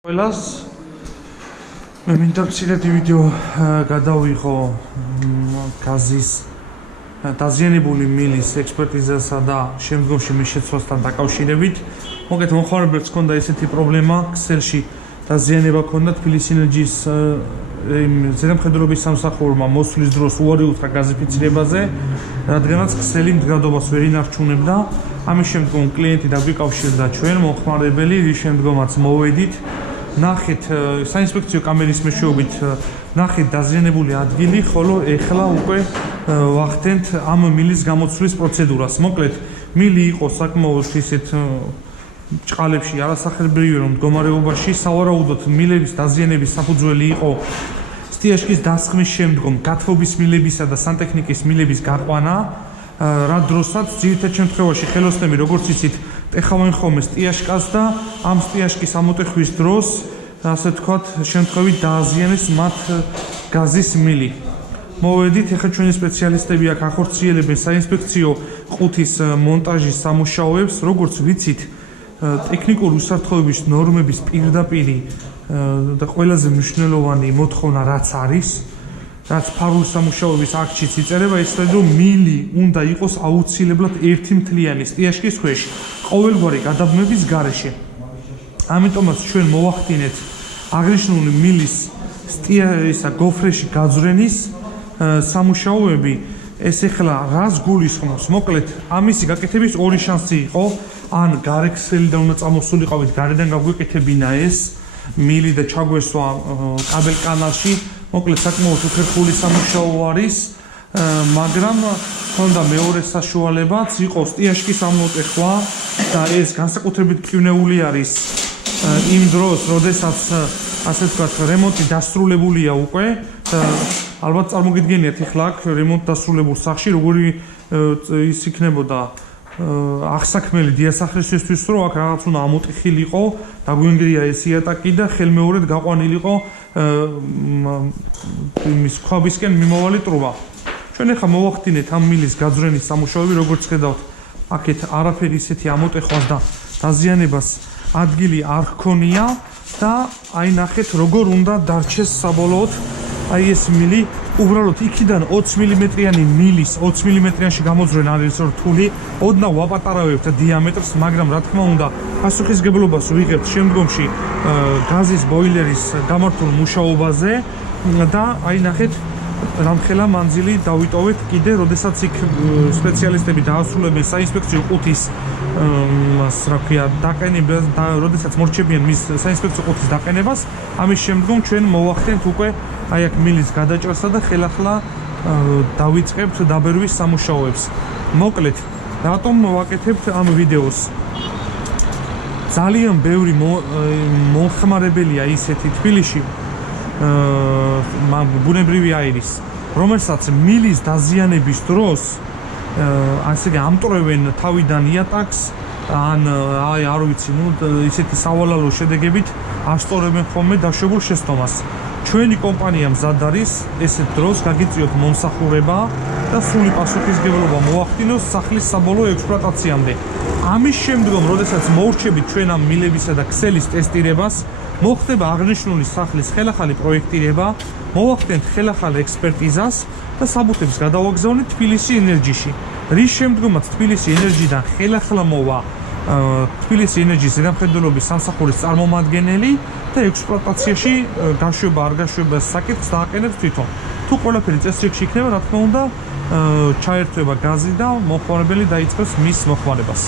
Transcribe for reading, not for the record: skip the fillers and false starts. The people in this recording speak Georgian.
ყველას მე მინდა მცირედი ვიდეო გადავიღო გაზის დაზიანებული მილის ექსპერტიზასა და შემდგომში მის შეცვლასთან დაკავშირებით. მოგეთ მომხმარებელს ჰქონდა ესეთი პრობლემა, ქსელში დაზიანება ჰქონდა თბილისი ენერგიის ზედამხედველობის სამსახურმა მოსვლის დროს უარი უთხრა გაზიფიცირებაზე, რადგანაც ქსელი მდგრადობას ვერ ინარჩუნებდა. ამის შემდგომ კლიენტი დაგვიკავშირდა ჩვენ მომხმარებელი, რის შემდგომაც მოვედით. ნახეთ საინსპექციო კამერის მეშვეობით ნახეთ დაზიანებული ადგილი, ხოლო ეხლა უკვე ვახდენთ ამ მილის გამოცვლის პროცედურას. მოკლედ, მილი იყო საკმაოდ ისეთ ჭყალებში არასახელმწიფო მდგომარეობაში, სავარაუდოდ მილების დაზიანების საფუძველი იყო სტიაჟკის დასხმის შემდგომ გათბობის მილებისა და სანტექნიკის მილების გაყვანა, რა დროსაც ძირითად შემთხვევაში ხელოსნები როგორც იცით ეხავენ ხოლმე სტიაჟკას და ამ სტიაჟკის ამოტეხვის დროს, ასე ვთქვათ, შემთხვევით დააზიანეს მათ გაზის მილი. მოვედით, ეხლა ჩვენი სპეციალისტები აქ ახორციელებენ საინსპექციო ყუთის მონტაჟის სამუშაოებს, როგორც ვიცით, ტექნიკური უსაფრთხოების ნორმების პირდაპირი და ყველაზე მნიშვნელოვანი მოთხოვნა რაც არის, რაც ფარული სამუშაოების აქტშიც იწერება, ის რომ მილი უნდა იყოს აუცილებლად ერთმთლიანი სტიაჟკის ქვეშ, ყოველგვარი გადაბმების გარეშე. ამიტომაც ჩვენ მოვახდინეთ აღნიშნული მილის გოფრეში გაძვრენის სამუშაოები. ეს ეხლა რას გულისხმობს? მოკლედ, ამისი გაკეთების ორი შანსი იყო, ან გარექსელიდან უნდა წამოსულიყავით, გარედან გაგვეკეთებინა ეს მილი და ჩაგვესვა კაბელ კანალში. მოკლედ, საკმაოდ უხერხული სამუშაო არის, მაგრამ ჰქონდა მეორე საშუალებაც, იყო სტიაჟკის ამოტეხვა და ეს განსაკუთრებით მტკივნეული არის იმ დროს, როდესაც ასე ვთქვათ, რემონტი დასრულებულია უკვე და ალბათ წარმოგიდგენიათ ეხლა აქ რემონტ დასრულებულ სახლში როგორი ის იქნებოდა აღსაქმელი დიასახლისისთვის, რომ აქ რაღაც უნდა ამოტეხილიყო, დაგვინგრია ეს იატაკი და ხელმეორედ გაყვანილიყო იმის ქვაბისკენ მიმავალი ტრუბა. ჩვენ ახლა მოვახდინეთ ამ მილის გაძვრენის სამუშაოები, როგორც ხედავთ, აქეთ არაფერი ისეთი ამოტეხვას და დაზიანებას ადგილი არ ჰქონია და აი ნახეთ როგორ უნდა დარჩეს საბოლოოდ აი ეს მილი. უბრალოდ იქიდან 20 მმ-იანი მილის 20 მმ-იანში გამოძვრენა არის რთული, ოდნავ ვაპატარავებთ დიამეტრს, მაგრამ რა თქმა უნდა პასუხისგებლობას ვიღებთ შემდგომში გაზის ბოილერის გამართულ მუშაობაზე და აი ნახეთ რამხელა მანძილი დავიტოვეთ კიდე, როდესაც იქ სპეციალისტები დაასრულებენ საინსპექციო ყუთის რა ქვია დაყენებას და როდესაც მორჩებიან მის საინსპექციო ყუთის დაყენებას, ამის შემდგომ ჩვენ მოვახდენთ უკვე აი აქ მილის გადაჭრასა და ხელახლა დავიწყებთ დაბერვის სამუშაოებს. მოკლედ, რატომ ვაკეთებთ ამ ვიდეოს? ძალიან ბევრი მომხმარებელია ისეთი თბილისში, ბუნებრივი აირის, რომელსაც მილის დაზიანების დროს ასე ამტრევენ თავიდან იატაკს, ან აი არ ვიცი, ისეთი სავალალო შედეგებით ასწორებენ ხოლმე დაშვებულ შეცდომას. ჩვენი კომპანია მზად არის ესეთ დროს გაგიწიოთ მომსახურება და სრული პასუხისგებლობა მოახდინოს სახლის საბოლოო ექსპლუატაციამდე. ამის შემდგომ, როდესაც მოურჩებით ჩვენ ამ მილებისა და ქსელის ტესტირებას, მოხდება აღნიშნული სახლის ხელახალი პროექტირება, მოვახდენთ ხელახალ ექსპერტიზას და საბუთებს გადავაგზავნით თბილისი ენერგიში. რის შემდგომაც თბილისი ენერგიიდან ხელახლა მოვა თბილისი ენერგიის ზედამხედველობის სამსახურის წარმომადგენელი და ექსპლუატაციაში გაშვება არ გაშვებას საკითხს დააყენებს თვითონ. თუ ყველაფერი წესრიგში იქნება, რა თქმა უნდა, ჩაერთვება გაზი და მომხმარებელი დაიწყებს მის მოხმარებას.